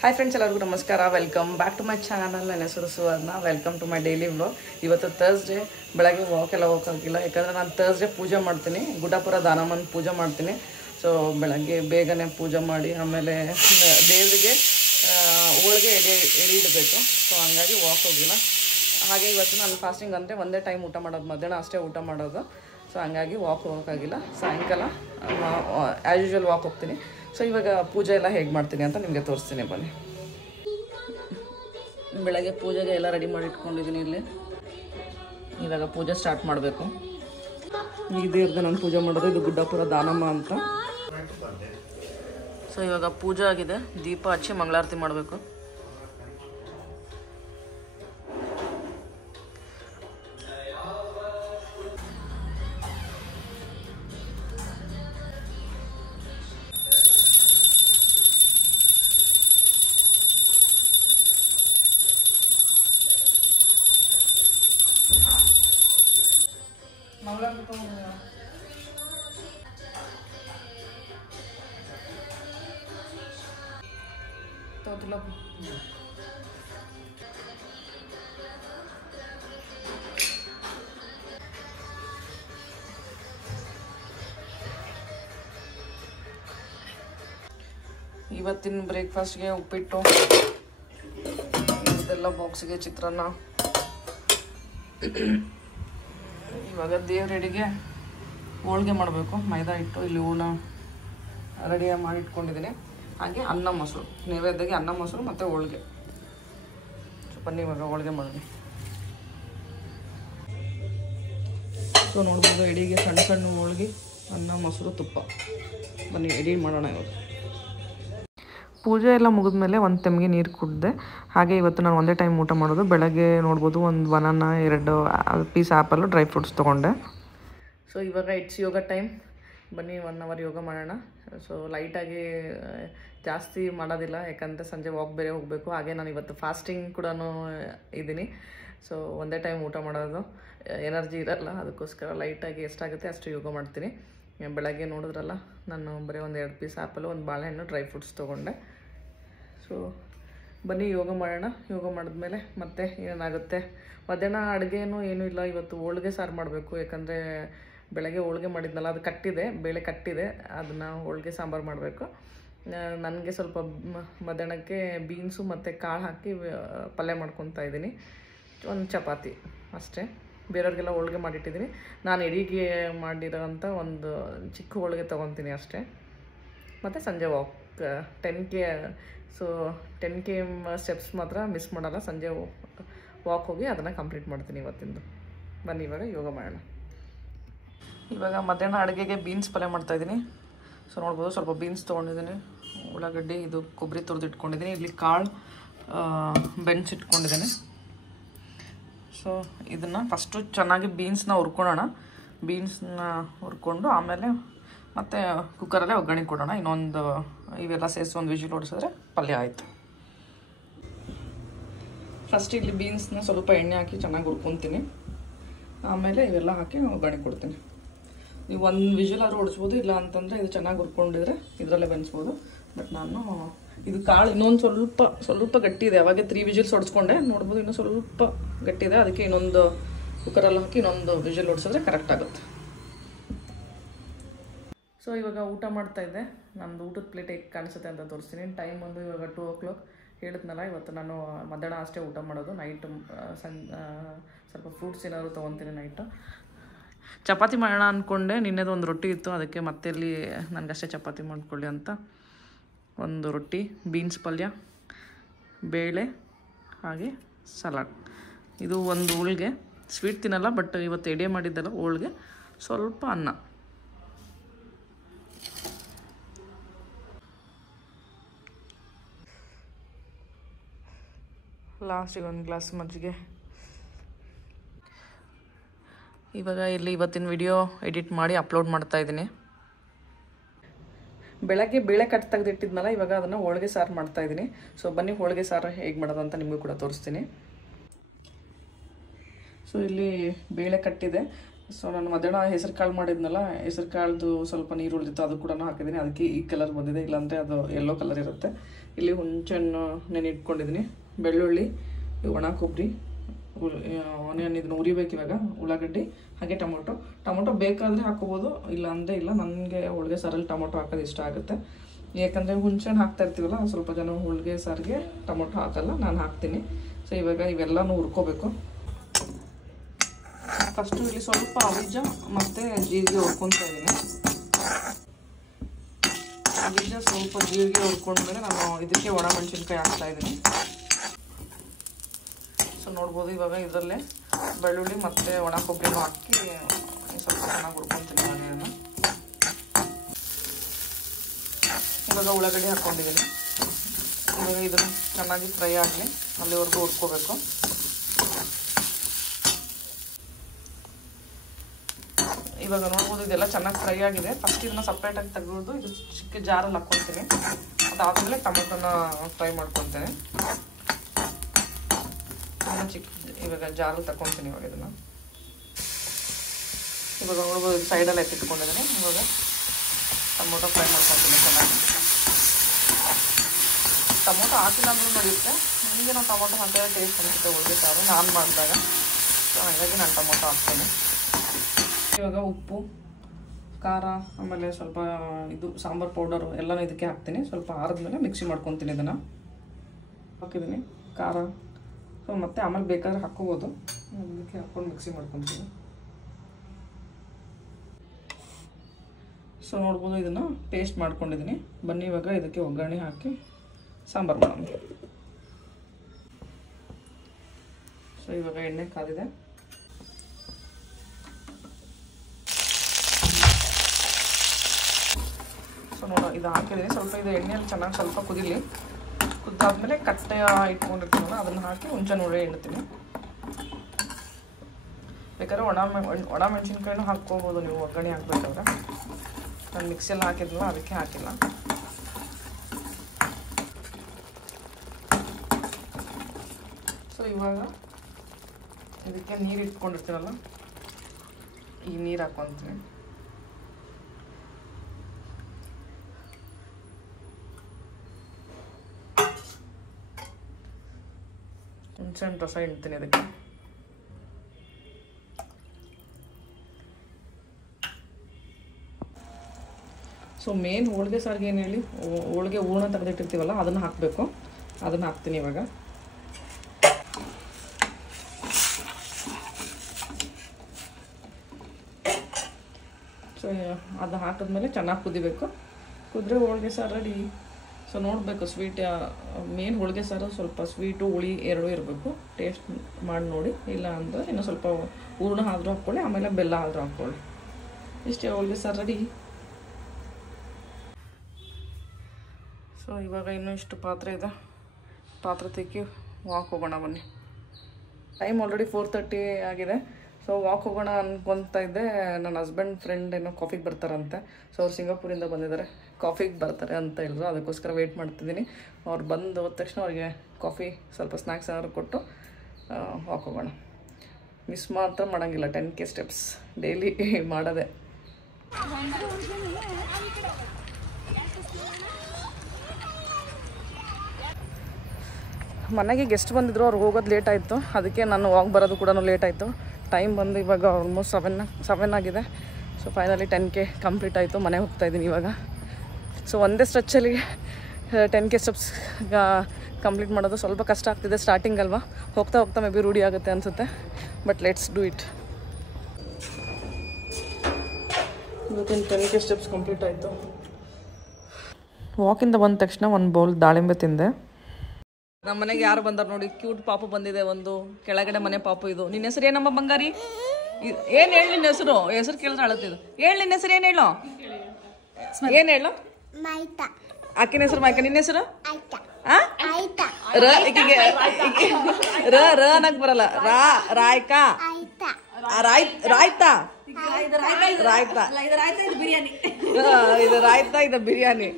Hi friends, ಎಲ್ಲರಿಗೂ ನಮಸ್ಕಾರ. Welcome back to my channel. ನನ್ನ ಹೆಸರು Suvarna. Welcome to my daily vlog. ಇವತ್ತು ಥರ್ಸ್ಡೇ ಬೆಳಗ್ಗೆ ವಾಕೆಲ್ಲ ಹೋಗೋಕ್ಕಾಗಿಲ್ಲ, ಯಾಕಂದರೆ ನಾನು ಥರ್ಸ್ಡೇ ಪೂಜೆ ಮಾಡ್ತೀನಿ. ಗುಡ್ಡಾಪುರ ದಾನಮ್ಮನ ಪೂಜೆ ಮಾಡ್ತೀನಿ. ಸೊ ಬೆಳಗ್ಗೆ ಬೇಗನೆ ಪೂಜೆ ಮಾಡಿ ಆಮೇಲೆ ದೇವರಿಗೆ ಹೋಳಿಗೆ ಎಡೆ ಇಡಬೇಕು. ಸೊ ಹಂಗಾಗಿ ವಾಕ್ ಹೋಗಿಲ್ಲ. ಹಾಗೆ ಇವತ್ತು ನಾನು ಫಾಸ್ಟಿಂಗ್ ಅಂದರೆ ಒಂದೇ ಟೈಮ್ ಊಟ ಮಾಡೋದು, ಮಧ್ಯಾಹ್ನ ಅಷ್ಟೇ ಊಟ ಮಾಡೋದು. ಸೊ ಹಂಗಾಗಿ ವಾಕ್ ಹೋಗೋಕ್ಕಾಗಿಲ್ಲ. ಸಾಯಂಕಾಲ ಆ್ಯಸ್ ಯೂಶ್ವಲ್ ವಾಕ್ ಹೋಗ್ತೀನಿ. ಸೊ ಇವಾಗ ಪೂಜೆ ಎಲ್ಲ ಹೇಗೆ ಮಾಡ್ತೀನಿ ಅಂತ ನಿಮಗೆ ತೋರಿಸ್ತೀನಿ, ಬನ್ನಿ. ಬೆಳಗ್ಗೆ ಪೂಜೆಗೆ ಎಲ್ಲ ರೆಡಿ ಮಾಡಿ ಇಟ್ಕೊಂಡಿದ್ದೀನಿ. ಇಲ್ಲಿ ಇವಾಗ ಪೂಜೆ ಸ್ಟಾರ್ಟ್ ಮಾಡಬೇಕು. ಇದೇ ಇರ್ದೆ ನಾನು ಪೂಜೆ ಮಾಡೋದು. ಇದು ಗುಡ್ಡಾಪುರ ದಾನಮ್ಮ ಅಂತ. ಸೊ ಇವಾಗ ಪೂಜೆ ಆಗಿದೆ. ದೀಪ ಹಚ್ಚಿ ಮಂಗಳಾರತಿ ಮಾಡಬೇಕು. ಇವತ್ತಿನ ಬ್ರೇಕ್ಫಾಸ್ಟ್ಗೆ ಉಪ್ಪಿಟ್ಟು, ಇದೆಲ್ಲ ಬಾಕ್ಸಿಗೆ ಚಿತ್ರಾನ್ನ. ಇವಾಗ ದೇವ್ರೆಡಿಗೆ ಹೋಳಿಗೆ ಮಾಡಬೇಕು. ಮೈದಾ ಹಿಟ್ಟು ಇಲ್ಲಿ ಹೂನ ರೆಡಿ ಮಾಡಿ ಇಟ್ಕೊಂಡಿದ್ದೀನಿ. ಹಾಗೆ ಅನ್ನ ಮೊಸರು, ನೈವೇದ್ಯಕ್ಕೆ ಅನ್ನ ಮೊಸರು ಮತ್ತು ಹೋಳಿಗೆ. ಬನ್ನಿ ಇವಾಗ ಹೋಳಿಗೆ ಮಾಡೋಣ. ಸೊ ನೋಡ್ಬೋದು, ಎಡಿಗೆ ಸಣ್ಣ ಸಣ್ಣ ಹೋಳಿಗೆ, ಅನ್ನ ಮೊಸರು, ತುಪ್ಪ. ಬನ್ನಿ ಎಡಿ ಮಾಡೋಣ. ಇವಾಗ ಪೂಜೆ ಎಲ್ಲ ಮುಗಿದ್ಮೇಲೆ ಒಂದು ತೆಮ್ಮಿಗೆ ನೀರು ಕುಡಿದೆ. ಹಾಗೆ ಇವತ್ತು ನಾನು ಒಂದೇ ಟೈಮ್ ಊಟ ಮಾಡೋದು. ಬೆಳಗ್ಗೆ ನೋಡ್ಬೋದು ಒಂದು banana, 2 piece apple, dry fruits ತೊಗೊಂಡೆ. ಸೊ ಇವಾಗ ಇಟ್ಸ್ ಯೋಗ ಟೈಮ್. ಬನ್ನಿ 1 ಅವರ್ ಯೋಗ ಮಾಡೋಣ. ಸೊ ಲೈಟಾಗಿ ಜಾಸ್ತಿ ಮಾಡೋದಿಲ್ಲ, ಯಾಕಂದರೆ ಸಂಜೆ ವಾಕ್ ಬೇರೆ ಹೋಗಬೇಕು. ಹಾಗೆ ನಾನು ಇವತ್ತು ಫಾಸ್ಟಿಂಗ್ ಕೂಡ ಇದ್ದೀನಿ. ಸೊ ಒಂದೇ ಟೈಮ್ ಊಟ ಮಾಡೋದು, ಎನರ್ಜಿ ಇರಲ್ಲ. ಅದಕ್ಕೋಸ್ಕರ ಲೈಟಾಗಿ ಎಷ್ಟಾಗುತ್ತೆ ಅಷ್ಟು ಯೋಗ ಮಾಡ್ತೀನಿ. ಬೆಳಗ್ಗೆ ನೋಡಿದ್ರಲ್ಲ, ನಾನು ಬರೀ 2 ಪೀಸ್ ಆ್ಯಪಲ್ಲು, 1 ಬಾಳೆಹಣ್ಣು, ಡ್ರೈ ಫ್ರೂಟ್ಸ್ ತೊಗೊಂಡೆ. ಸೊ ಬನ್ನಿ ಯೋಗ ಮಾಡೋಣ. ಯೋಗ ಮಾಡಿದ್ಮೇಲೆ ಮತ್ತೆ ಏನಾಗುತ್ತೆ. ಮಧ್ಯಾಹ್ನ ಅಡುಗೆನೂ ಏನೂ ಇಲ್ಲ. ಇವತ್ತು ಹೋಳಿಗೆ ಸಾರು ಮಾಡಬೇಕು. ಯಾಕಂದರೆ ಬೆಳಗ್ಗೆ ಹೋಳಿಗೆ ಮಾಡಿದ್ನಲ್ಲ, ಅದು ಕಟ್ಟಿದೆ, ಬೇಳೆ ಕಟ್ಟಿದೆ. ಅದನ್ನು ಹೋಳಿಗೆ ಸಾಂಬಾರು ಮಾಡಬೇಕು. ನನಗೆ ಸ್ವಲ್ಪ ಮಧ್ಯಾಹ್ನಕ್ಕೆ ಬೀನ್ಸು ಮತ್ತು ಕಾಳು ಹಾಕಿ ಪಲ್ಯ ಮಾಡ್ಕೊತಾ ಇದ್ದೀನಿ. 1 ಚಪಾತಿ ಅಷ್ಟೇ. ಬೇರೆಯವ್ರಿಗೆಲ್ಲ ಹೋಳಿಗೆ ಮಾಡಿಟ್ಟಿದ್ದೀನಿ. ನಾನು ಎಡಿಗೆ ಮಾಡಿರೋಂಥ ಒಂದು ಚಿಕ್ಕ ಹೋಳಿಗೆ ತೊಗೊತೀನಿ ಅಷ್ಟೇ. ಮತ್ತು ಸಂಜೆ walk 10K. So 10K steps ಮಾತ್ರ ಮಿಸ್ ಮಾಡಲ್ಲ. ಸಂಜೆ ವಾಕ್ ಹೋಗಿ ಅದನ್ನು ಕಂಪ್ಲೀಟ್ ಮಾಡ್ತೀನಿ ಇವತ್ತಿಂದು. ಬನ್ನಿ ಇವಾಗ ಯೋಗ ಮಾಡೋಣ. ಇವಾಗ ಮಧ್ಯಾಹ್ನ ಅಡುಗೆಗೆ ಬೀನ್ಸ್ ಪಲ್ಯ ಮಾಡ್ತಾಯಿದ್ದೀನಿ. ಸೊ ನೋಡ್ಬೋದು, ಸ್ವಲ್ಪ ಬೀನ್ಸ್ ತೊಗೊಂಡಿದ್ದೀನಿ, ಉಳ್ಳಾಗಡ್ಡಿ, ಇದು ಕೊಬ್ಬರಿ ತುರಿದು ಇಟ್ಕೊಂಡಿದ್ದೀನಿ. ಇಲ್ಲಿ ಕಾಳು ಬೆಂಚಿಟ್ಕೊಂಡಿದ್ದೀನಿ. ಸೊ ಇದನ್ನು ಫಸ್ಟು ಚೆನ್ನಾಗಿ ಬೀನ್ಸ್ನ ಹುರ್ಕೊಳ್ಳೋಣ. ಬೀನ್ಸ್ನ ಹುರ್ಕೊಂಡು ಆಮೇಲೆ ಮತ್ತು ಕುಕ್ಕರಲ್ಲೇ ಒಗ್ಗರಣೆ ಕೊಡೋಣ. ಇನ್ನೊಂದು ಇವೆಲ್ಲ ಸೇರಿಸಿ 1 ವಿಜಿಲ್ ಹೊಡಿಸಿದ್ರೆ ಪಲ್ಯ ಆಯಿತು. ಫಸ್ಟ್ ಇಲ್ಲಿ ಬೀನ್ಸ್ನ ಸ್ವಲ್ಪ ಎಣ್ಣೆ ಹಾಕಿ ಚೆನ್ನಾಗಿ ಹುರ್ಕೊತೀನಿ. ಆಮೇಲೆ ಇವೆಲ್ಲ ಹಾಕಿ ಒಗ್ಗರಣೆ ಕೊಡ್ತೀನಿ. ನೀವು 1 ವಿಜಿಲ್ ಆದರೂ ಹೊಡಿಸ್ಬೋದು, ಇಲ್ಲ ಅಂತಂದರೆ ಇದು ಚೆನ್ನಾಗಿ ಹುರ್ಕೊಂಡಿದ್ರೆ ಇದರಲ್ಲೇ ಬೆನ್ಸ್ಬೋದು. ಬಟ್ ನಾನು ಇದು ಕಾಳು ಇನ್ನೊಂದು ಸ್ವಲ್ಪ ಗಟ್ಟಿ ಇದೆ. ಅವಾಗೆ 3 ವಿಜಿಲ್ಸ್ ಹೊಡ್ಸ್ಕೊಂಡೆ. ನೋಡ್ಬೋದು ಇನ್ನೂ ಸ್ವಲ್ಪ ಗಟ್ಟಿ ಇದೆ. ಅದಕ್ಕೆ ಇನ್ನೊಂದು ಕುಕ್ಕರಲ್ಲಿ ಹಾಕಿ ಇನ್ನೊಂದು ವಿಜಿಲ್ ಹೊಡ್ಸಿದ್ರೆ ಕರೆಕ್ಟ್ ಆಗುತ್ತೆ. ಸೊ ಇವಾಗ ಊಟ ಮಾಡ್ತಾಯಿದ್ದೆ. ನಮ್ಮದು ಊಟದ ಪ್ಲೇಟ್ ಹೇಗೆ ಕಾಣಿಸುತ್ತೆ ಅಂತ ತೋರಿಸ್ತೀನಿ. ಟೈಮ್ ಒಂದು ಇವಾಗ 2 o'clock. ಹೇಳಿದ್ನಲ್ಲ, ಇವತ್ತು ನಾನು ಮಧ್ಯಾಹ್ನ ಅಷ್ಟೇ ಊಟ ಮಾಡೋದು. ನೈಟ್ ಸ್ವಲ್ಪ ಫ್ರೂಟ್ಸ್ ಏನಾದ್ರು ತೊಗೊತೀನಿ ನೈಟು. ಚಪಾತಿ ಮಾಡೋಣ ಅಂದ್ಕೊಂಡೆ. ನಿನ್ನೆದು 1 ರೊಟ್ಟಿ ಇತ್ತು, ಅದಕ್ಕೆ ಮತ್ತೆ ಇಲ್ಲಿ ನನಗಷ್ಟೇ ಚಪಾತಿ ಮಾಡ್ಕೊಳ್ಳಿ ಅಂತ 1 ರೊಟ್ಟಿ, ಬೀನ್ಸ್ ಪಲ್ಯ, ಬೇಳೆ, ಹಾಗೆ ಸಲಾಡ್. ಇದು 1 ಹೋಳಿಗೆ. ಸ್ವೀಟ್ ತಿನ್ನಲ್ಲ, ಬಟ್ ಇವತ್ತು ಎಡೆ ಮಾಡಿದ್ದಲ್ಲ ಹೋಳಿಗೆ. ಸ್ವಲ್ಪ ಅನ್ನ. ಲಾಸ್ಟಿಗೆ 1 ಗ್ಲಾಸ್ ಮಜ್ಜಿಗೆ. ಇವಾಗ ಇಲ್ಲಿ ಇವತ್ತಿನ ವಿಡಿಯೋ ಎಡಿಟ್ ಮಾಡಿ ಅಪ್ಲೋಡ್ ಮಾಡ್ತಾಯಿದ್ದೀನಿ. ಬೆಳಗ್ಗೆ ಬೇಳೆ ಕಟ್ ತೆಗೆದಿಟ್ಟಿದ್ನಲ್ಲ, ಇವಾಗ ಅದನ್ನು ಹೋಳಿಗೆ ಸಾರು ಮಾಡ್ತಾಯಿದ್ದೀನಿ. ಸೊ ಬನ್ನಿ ಹೋಳಿಗೆ ಸಾರು ಹೇಗೆ ಮಾಡೋದು ಅಂತ ನಿಮಗೂ ಕೂಡ ತೋರಿಸ್ತೀನಿ. ಸೊ ಇಲ್ಲಿ ಬೇಳೆ ಕಟ್ಟಿದೆ. ಸೊ ನಾನು ಮಧ್ಯಾಹ್ನ ಹೆಸರು ಕಾಳು ಮಾಡಿದ್ನಲ್ಲ, ಹೆಸರು ಕಾಳ್ದು ಸ್ವಲ್ಪ ನೀರು ಉಳಿದಿತ್ತು, ಅದು ಕೂಡ ಹಾಕಿದ್ದೀನಿ. ಅದಕ್ಕೆ ಈ ಕಲರ್ ಬಂದಿದೆ, ಇಲ್ಲಾಂದರೆ ಅದು ಯೆಲ್ಲೋ ಕಲರ್ ಇರುತ್ತೆ. ಇಲ್ಲಿ ಹುಂಚೆಹಣ್ಣು ನೆನೆ ಇಟ್ಕೊಂಡಿದ್ದೀನಿ, ಬೆಳ್ಳುಳ್ಳಿ, ಒಣ ಕೊಬ್ಬರಿ, ಆನಿಯನ್ ಇದನ್ನು ಉರಿಬೇಕು ಇವಾಗ, ಉಳ್ಳಾಗಡ್ಡಿ ಹಾಗೆ ಟೊಮೊಟೊ ಬೇಕಾದರೆ ಹಾಕೋಬೋದು, ಇಲ್ಲ ಅಂದರೆ ಇಲ್ಲ. ನನಗೆ ಹೋಳಿಗೆ ಸಾರಲ್ಲಿ ಟೊಮೊಟೊ ಹಾಕೋದು ಇಷ್ಟ ಆಗುತ್ತೆ. ಯಾಕಂದರೆ ಹುಂಚೆಹಣ್ಣು ಹಾಕ್ತಾ ಇರ್ತೀವಲ್ಲ, ಸ್ವಲ್ಪ ಜನ ಹೋಳಿಗೆ ಸಾರಿಗೆ ಟೊಮೊಟೊ ಹಾಕಲ್ಲ, ನಾನು ಹಾಕ್ತೀನಿ. ಸೊ ಇವಾಗ ಇವೆಲ್ಲನೂ ಹುರ್ಕೋಬೇಕು. ಫಸ್ಟು ಇಲ್ಲಿ ಸ್ವಲ್ಪ ಬೀಜ ಮತ್ತು ಜೀರಿಗೆ ಹುರ್ಕೊತಾ ಇದ್ದೀನಿ. ಬೀಜ ಸ್ವಲ್ಪ ಜೀರಿಗೆ ಹುರ್ಕೊಂಡ್ಮೇಲೆ ನಾನು ಇದಕ್ಕೆ ಒಣ ಮೆಣಸಿನ್ಕಾಯಿ ಹಾಕ್ತಾಯಿದ್ದೀನಿ. ಸೊ ನೋಡ್ಬೋದು ಇವಾಗ ಇದರಲ್ಲೇ ಬೆಳ್ಳುಳ್ಳಿ ಮತ್ತು ಒಣ ಕೊಬ್ಬರಿನೂ ಹಾಕಿ ಸ್ವಲ್ಪ ಚೆನ್ನಾಗಿ ಹುರ್ಕೊತೀನಿ ಇದನ್ನು. ಇವಾಗ ಉಳ್ಳಾಗಡ್ಡಿ ಹಾಕ್ಕೊಂಡಿದ್ದೀನಿ. ಇವಾಗ ಇದನ್ನು ಚೆನ್ನಾಗಿ ಫ್ರೈ ಆಗಲಿ, ಅಲ್ಲಿವರೆಗೂ ಹುರ್ಕೋಬೇಕು. ಇವಾಗ ನೋಡ್ಬೋದು ಇದೆಲ್ಲ ಚೆನ್ನಾಗಿ ಫ್ರೈ ಆಗಿದೆ. ಫಸ್ಟ್ ಇದನ್ನು ಸಪ್ರೇಟಾಗಿ ತೆಗೆದು ಇದು ಚಿಕ್ಕ ಜಾರಲ್ಲಿ ಹಾಕ್ಕೊಳ್ತೀನಿ. ಅದಾದಮೇಲೆ ಟೊಮೊಟೊನ ಫ್ರೈ ಮಾಡ್ಕೊತೀನಿ. ಇವಾಗ ಜಾರಲ್ಲಿ ತಗೊತೀನಿ. ಇವಾಗ ನೋಡ್ಬೋದು ಸೈಡಲ್ಲಿ ಎತ್ತಿಟ್ಕೊಂಡಿದ್ದೀನಿ. ಇವಾಗ ಟೊಮೊಟೊ ಫ್ರೈ ಮಾಡ್ಕೊತೀನಿ ಚೆನ್ನಾಗಿ. ಟೊಮೊಟೊ ಹಾಕಿಲ್ಲ ಅಂದ್ರೂ ನಡೆಯುತ್ತೆ, ನಿಮಗೆ ನಾವು ಟೊಮೊಟೊ ಹಾಕಿದ್ರೆ ಟೇಸ್ಟ್ ಅನಿಸುತ್ತೆ ಹೋಳಿಗೆ ಸಾರು ನಾನು ಮಾಡಿದಾಗ. ಸೊ ಹಾಗಾಗಿ ನಾನು ಟೊಮೊಟೊ ಹಾಕ್ತೀನಿ. ಇವಾಗ ಉಪ್ಪು, ಖಾರ, ಆಮೇಲೆ ಸ್ವಲ್ಪ ಇದು ಸಾಂಬಾರು ಪೌಡರು ಎಲ್ಲನೂ ಇದಕ್ಕೆ ಹಾಕ್ತೀನಿ. ಸ್ವಲ್ಪ ಆರಿದ್ಮೇಲೆ ಮಿಕ್ಸಿ ಮಾಡ್ಕೊತೀನಿ. ಇದನ್ನು ಹಾಕಿದ್ದೀನಿ, ಖಾರ. ಸೊ ಮತ್ತೆ ಆಮೇಲೆ ಬೇಕಾದ್ರೆ ಹಾಕ್ಕೋಬೋದು, ಇದಕ್ಕೆ ಹಾಕ್ಕೊಂಡು ಮಿಕ್ಸಿ ಮಾಡ್ಕೊತೀನಿ. ಸೊ ನೋಡ್ಬೋದು ಇದನ್ನು ಪೇಸ್ಟ್ ಮಾಡ್ಕೊಂಡಿದ್ದೀನಿ. ಬನ್ನಿ ಇವಾಗ ಇದಕ್ಕೆ ಒಗ್ಗರಣೆ ಹಾಕಿ ಸಾಂಬಾರು ಮಾಡೋಣ. ಸೊ ಇವಾಗ ಎಣ್ಣೆ ಕಾದಿದೆ. ಸೊ ನೋಡೋ ಇದು ಹಾಕಿದ್ದೀನಿ. ಸ್ವಲ್ಪ ಇದು ಎಣ್ಣೆಯಲ್ಲಿ ಚೆನ್ನಾಗಿ ಸ್ವಲ್ಪ ಕುದಿಲಿ. ಕುದ್ದಾದ್ಮೇಲೆ ಕಟ್ಟೆ ಇಟ್ಕೊಂಡಿರ್ತೀನಲ್ಲ ಅದನ್ನು ಹಾಕಿ ಹುಂಚೆಹಣ್ಣು ಹುಳಿ ಇಡ್ತೀನಿ. ಬೇಕಾದ್ರೆ ಒಣ ಮೆಣಸಿನ್ಕಾಯಿನೂ ಹಾಕ್ಕೋಬೋದು ನೀವು ಒಗ್ಗರಣೆ ಹಾಕ್ಬೇಕಾದ್ರೆ. ನಾನು ಮಿಕ್ಸಿಯಲ್ಲಿ ಹಾಕಿದ್ನಲ್ಲ ಅದಕ್ಕೆ ಹಾಕಿಲ್ಲ. ಸೊ ಇವಾಗ ಇದಕ್ಕೆ ನೀರು ಇಟ್ಕೊಂಡಿರ್ತೀನಲ್ಲ, ಈ ನೀರು ಹಾಕ್ಕೊತೀನಿ. ಹುಣಸೆಹಣ್ಣು ರಸ ಇಡ್ತೀನಿ ಅದಕ್ಕೆ. ಸೊ ಮೇನ್ ಹೋಳಿಗೆ ಸಾರಿಗೆ ಏನು ಹೇಳಿ, ಹೋಳಿಗೆ ಹೂರ್ಣ ತೆಗೆದಿಟ್ಟಿರ್ತೀವಲ್ಲ ಅದನ್ನು ಹಾಕಬೇಕು. ಅದನ್ನು ಹಾಕ್ತೀನಿ ಇವಾಗ. ಸೊ ಅದು ಹಾಕಿದ್ಮೇಲೆ ಚೆನ್ನಾಗಿ ಕುದಿಬೇಕು. ಕುದ್ರೆ ಹೋಳಿಗೆ ಸಾರು ರೆಡಿ. ಸೊ ನೋಡಬೇಕು ಸ್ವೀಟ್, ಮೇನ್ ಹೋಳಿಗೆ ಸಾರು ಸ್ವಲ್ಪ ಸ್ವೀಟು ಹುಳಿ ಎರಡೂ ಇರಬೇಕು. ಟೇಸ್ಟ್ ಮಾಡಿ ನೋಡಿ. ಇಲ್ಲ ಅಂದರೆ ಇನ್ನೂ ಸ್ವಲ್ಪ ಹೂರ್ಣ ಆದರೂ ಹಾಕ್ಕೊಳ್ಳಿ, ಆಮೇಲೆ ಬೆಲ್ಲ ಆದರೂ ಹಾಕ್ಕೊಳ್ಳಿ. ಇಷ್ಟೇ ಹೋಳಿಗೆ ಸಾರು ರೆಡಿ. ಸೊ ಇವಾಗ ಇನ್ನೂ ಇಷ್ಟು ಪಾತ್ರೆ ಇದೆ, ಪಾತ್ರೆ ತೆಕ್ಕಿ ವಾಕ್ ಹೋಗೋಣ ಬನ್ನಿ. ಟೈಮ್ ಆಲ್ರೆಡಿ 4:30 ಆಗಿದೆ. ಸೊ ವಾಕ್ ಹೋಗೋಣ ಅನ್ಕೊತಾ ಇದ್ದೆ. ನನ್ನ ಹಸ್ಬೆಂಡ್ ಫ್ರೆಂಡ್ ಏನೋ ಕಾಫಿಗೆ ಬರ್ತಾರಂತೆ. ಸೊ ಅವ್ರು ಸಿಂಗಾಪುರಿಂದ ಬಂದಿದ್ದಾರೆ, ಕಾಫಿಗೆ ಬರ್ತಾರೆ ಅಂತ ಹೇಳಿದ್ರು. ಅದಕ್ಕೋಸ್ಕರ ವೆಯ್ಟ್ ಮಾಡ್ತಿದ್ದೀನಿ. ಅವ್ರು ಬಂದು ಹೋದ ತಕ್ಷಣ ಅವ್ರಿಗೆ ಕಾಫಿ ಸ್ವಲ್ಪ ಸ್ನ್ಯಾಕ್ಸ್ ಏನಾದ್ರು ಕೊಟ್ಟು ವಾಕ್ ಹೋಗೋಣ. ಮಿಸ್ ಮಾತ್ರ ಮಾಡೋಂಗಿಲ್ಲ. 10K ಸ್ಟೆಪ್ಸ್ ಡೈಲಿ ಮಾಡೋದೆ. ಮನೆಗೆ ಗೆಸ್ಟ್ ಬಂದಿದ್ರು, ಅವ್ರು ಹೋಗೋದು ಲೇಟ್ ಆಯಿತು. ಅದಕ್ಕೆ ನಾನು ವಾಕ್ ಬರೋದು ಕೂಡ ಲೇಟ್ ಆಯಿತು. ಟೈಮ್ ಬಂದು ಇವಾಗ ಆಲ್ಮೋಸ್ಟ್ 7 ಆಗಿದೆ. ಸೊ ಫೈನಲಿ 10K ಕಂಪ್ಲೀಟ್ ಆಯಿತು. ಮನೆಗೆ ಹೋಗ್ತಾಯಿದ್ದೀನಿ ಇವಾಗ. ಸೊ ಒಂದೇ ಸ್ಟ್ರೆಚ್ಚಲ್ಲಿ 10K ಸ್ಟೆಪ್ಸ್ ಕಂಪ್ಲೀಟ್ ಮಾಡೋದು ಸ್ವಲ್ಪ ಕಷ್ಟ ಆಗ್ತಿದೆ ಸ್ಟಾರ್ಟಿಂಗ್ ಅಲ್ವಾ. ಹೋಗ್ತಾ ಹೋಗ್ತಾ ಮೇ ಬಿ ರೂಢಿ ಆಗುತ್ತೆ ಅನಿಸುತ್ತೆ. But let's do it. ಇವತ್ತಿನ 10K ಸ್ಟೆಪ್ಸ್ ಕಂಪ್ಲೀಟ್ ಆಯಿತು. ವಾಕಿಂದ ಬಂದ ತಕ್ಷಣ ಒಂದು ಬೌಲ್ ದಾಳಿಂಬೆ ತಿಂದೆ. ನಮ್ಮ ಮನೆಗೆ ಯಾರು ಬಂದಾರ ನೋಡಿ, ಕ್ಯೂಟ್ ಪಾಪು ಬಂದಿದೆ. ಒಂದು ಕೆಳಗಡೆ ಮನೆ ಪಾಪು. ಇದು ನಿನ್ನ ಹೆಸರು ಏನಮ್ಮ ಬಂಗಾರಿ? ಏನು ಹೇಳಿ ನಿನ್ನ ಹೆಸರು? ಹೆಸರು ಕೇಳಿದ್ರೆ ಅಳತ್ತಿದ್ದು. ಹೇಳಿ ನಿನ್ನ ಹೆಸರು ಏನು ಹೇಳು? ಏನು ಹೇಳು? ಆಕಿನ ಹೆಸರು ಮಾಯ್ಕ. ನಿನ್ನ ಹೆಸರು ರ ಅನ್ನಕ್ ಬರಲ್ಲ. ರಾಯ್ಕಾ ರಾಯ್ತಾ ರಾಯ್ತಾ ಇದು ರಾಯ್ತಾ, ಇದು ಬಿರಿಯಾನಿ.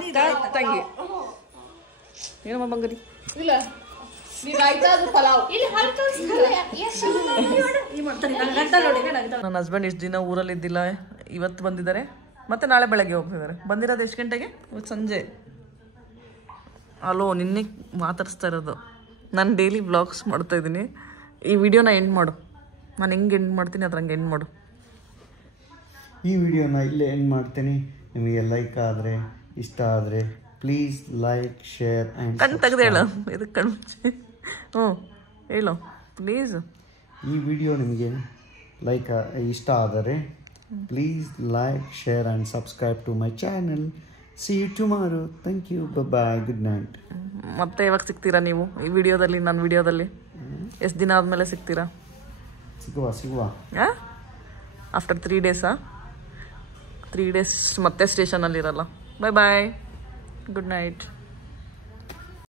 ಅಕ್ಕ ತಂಗಿ ಏನಮ್ಮ ಬಂಗಾರಿ? ಇಲ್ಲ ನನ್ನ ಹಸ್ಬೆಂಡ್ ಇಷ್ಟು ದಿನ ಊರಲ್ಲಿ ಇದ್ದಿಲ್ಲ, ಇವತ್ತು ಬಂದಿದ್ದಾರೆ, ಮತ್ತೆ ನಾಳೆ ಬೆಳಗ್ಗೆ ಹೋಗ್ತಿದ್ದಾರೆ. ಬಂದಿರೋದು ಎಷ್ಟು ಗಂಟೆಗೆ? ಇವತ್ತು ಸಂಜೆ. ಅಲೋ, ನಿನ್ನೆ ಮಾತಾಡಿಸ್ತಾ ಇರೋದು. ನಾನು ಡೈಲಿ ವ್ಲಾಗ್ಸ್ ಮಾಡ್ತಾ ಇದ್ದೀನಿ. ಈ ವಿಡಿಯೋನ ಎಂಡ್ ಮಾಡು. ನಾನು ಹೆಂಗೆ ಎಂಡ್ ಮಾಡ್ತೀನಿ ಅದ್ರಂಗೆ ಎಂಡ್ ಮಾಡು. ಈ ವಿಡಿಯೋನ ಇಲ್ಲೇ ಎಂಡ್ ಮಾಡ್ತೀನಿ. ನಿಮಗೆ ಲೈಕ್ ಆದರೆ, ಇಷ್ಟ ಆದರೆ ಪ್ಲೀಸ್ ಲೈಕ್, ಶೇರ್ ಆ್ಯಂಡ್ ಕಣ್ಣು ತೆಗೆದು ಹೇಳು. ಇದಕ್ಕೆ ಕಣ್ಣು ಹ್ಞೂ ಹೇಳು ಪ್ಲೀಸ್. ಈ ವಿಡಿಯೋ ನಿಮಗೆ ಇಷ್ಟ ಆದರೆ please like, share and subscribe to my channel. See you tomorrow. Thank you. Bye. Good night. ಮತ್ತೆ ಯಾವಾಗ ಸಿಗ್ತೀರಾ ನೀವು ಈ ವಿಡಿಯೋದಲ್ಲಿ? ನನ್ನ ವಿಡಿಯೋದಲ್ಲಿ ಎಷ್ಟು ದಿನ ಆದಮೇಲೆ ಸಿಗ್ತೀರಾ? ಸಿಗುವ ಆಫ್ಟರ್ 3 ಡೇಸಾ? 3 ಡೇಸ್ ಮತ್ತೆ ಸ್ಟೇಷನಲ್ಲಿ ಇರಲ್ಲ. Bye bye. Good night.